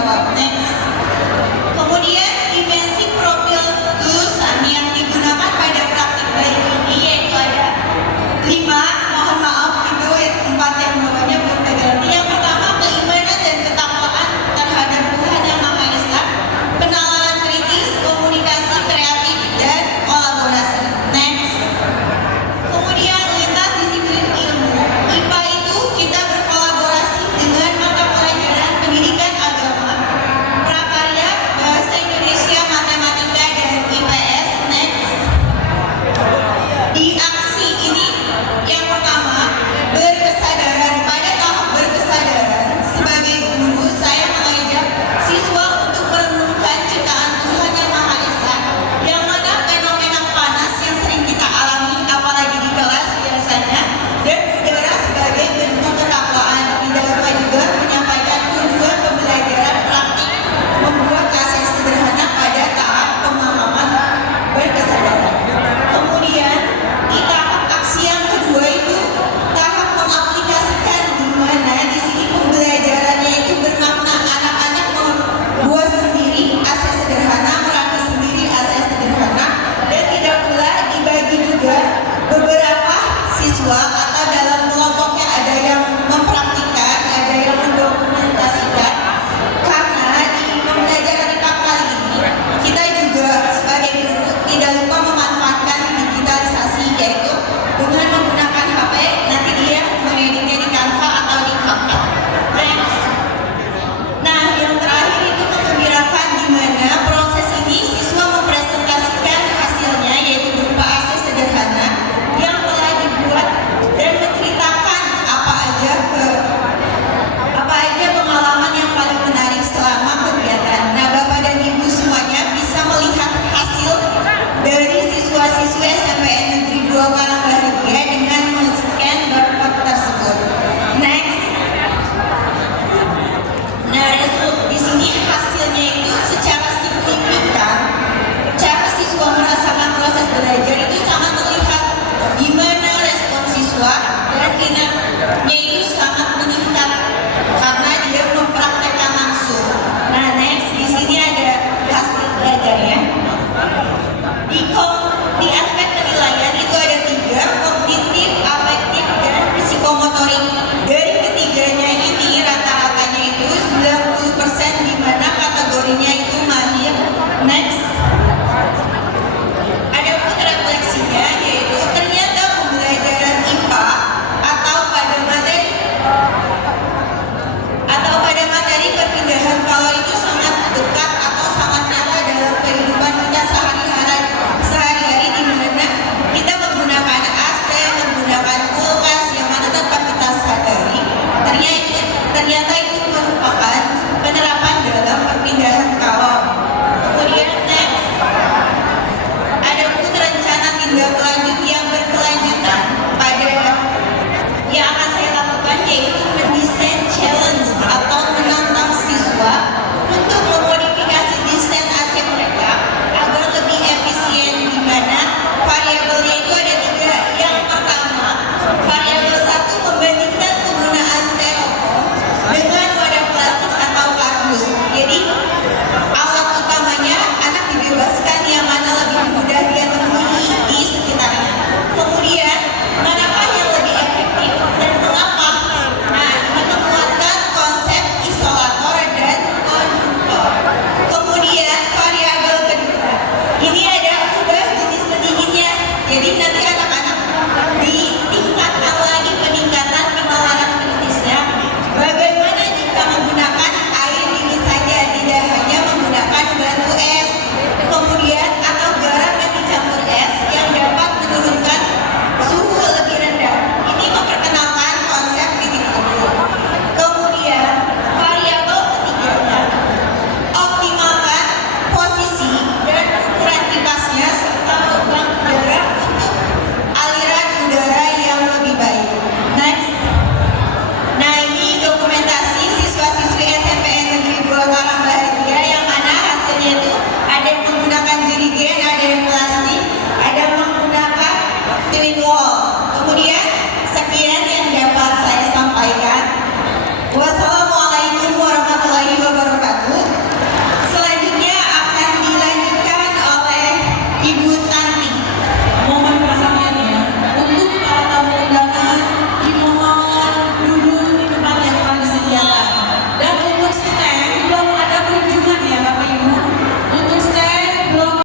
jawab. Next. Kemudian dimensi profil lulusan yang digunakan pada praktik baik ini yaitu ada 5. Mohon maaf itu 4 yang bawahnya belum terganti. Yang pertama, keimanan dan ketakwaan terhadap Tuhan Yang Maha Esa, penalaran kritis, komunikasi kreatif, dan kolaborasi. Next. Kemudian lintas disiplin ilmu. IPA itu kita berkolaborasi dengan mata pelajaran pendidikan agama, prakarya, bahasa Indonesia, matematika, dan IPS. Next. Di aksi ini yang pertama, berkesadaran. Pada tahap berkesadaran sebagai guru, saya mengajak siswa untuk merenungkan ciptaan Tuhan Yang Maha Esa, yang mana fenomena panas yang sering kita alami apalagi di kelas biasanya, dan udara sebagai bentuk ketakwaan. Tidak lupa juga menyampaikan tujuan pembelajaran praktik membuat kaset sederhana pada tahap pemahaman berkesadaran. Kemudian di tahap aksi yang kedua itu tahap mengaplikasikan, di mana di sini pembelajarannya itu bermakna anak-anak membuat sendiri aset sederhana, merakit sendiri aset sederhana, dan tidak pula dibagi juga beberapa siswa atau dalam kelompoknya ada yang mempraktikkan, ada yang mendokumentasikan. Karena di pembelajaran IPA kali ini kita juga sebagai guru tidak lupa memanfaatkan digitalisasi, yaitu dengan menggunakan HP, nanti dia mengeditnya di Canva atau di CapCut. Next. Nah, yang terakhir itu mengembirakan, di mana proses ini siswa mempresentasikan hasilnya yaitu berupa aset sederhana yang telah dibuat dan menceritakan apa aja pengalaman yang paling menarik selama kegiatan. Nah, Bapak dan Ibu semuanya bisa melihat hasil dari siswa-siswi SMPN Negeri 2 Karangbahagia dengan men-scan barcode tersebut. Next. Nah, di sini hasilnya itu secara signifikan, cara siswa merasakan proses belajar itu sangat terlihat, di mana respon siswa dan minatnya itu sangat meningkat karena dia mempraktekkan langsung. Nah, next, di sini ada hasil belajarnya. Di aspek penilaian itu ada 3, kognitif, afektif, dan psikomotorik. Dari ketiganya ini rata-ratanya itu 90%, di mana kategorinya itu mahir. Next. Ada pun refleksinya, yaitu ternyata pembelajaran IPA atau pada materi perpindahan kalor itu sangat dekat atau sangat nyata dalam kehidupan kita sehari-hari, di mana kita menggunakan AC, menggunakan kulkas yang mana tanpa kita sadari ternyata itu merupakan penerapan dalam perpindahan kalor. Kemudian next, ada pun rencana tindak lanjut yang berkelanjutan yang akan saya lakukan, yaitu mendesain challenge atau menantang siswa untuk memodifikasi desain AC mereka agar lebih efisien, di mana variabelnya itu ada 3. Yang pertama, variabel 1 membandingkan penggunaan styrofoam dengan wadah plastik atau kardus. Jadi alat utamanya anak dibebaskan yang mana lebih mudah dia temui di sekitarnya. Kemudian manakah yang lebih efektif dan mengapa? Nah, ini menguatkan konsep isolator dan konduktor. Kemudian variabel kedua, ini ada ubah jenis pendinginnya. Jadi nanti anak-anak ditingkatkan lagi peningkatan penalaran kritisnya. Bagaimana jika menggunakan air dingin saja, tidak hanya menggunakan batu es, kemudian atau garam yang dicampur es yang dapat menurunkan suhu lebih rendah. Ini memperkenalkan konsep titik teduh. Kemudian variabel ketiganya, optimalkan posisi dan ukuran kipasnya serta lubang udara untuk aliran udara yang lebih baik. Next. Nah, ini dokumentasi siswa-siswi SMPN Negeri 2 Karangbahagia, yang mana hasilnya itu ada yang menggunakan jerigen, ada yang plastik, ada yang menggunakan twin wall.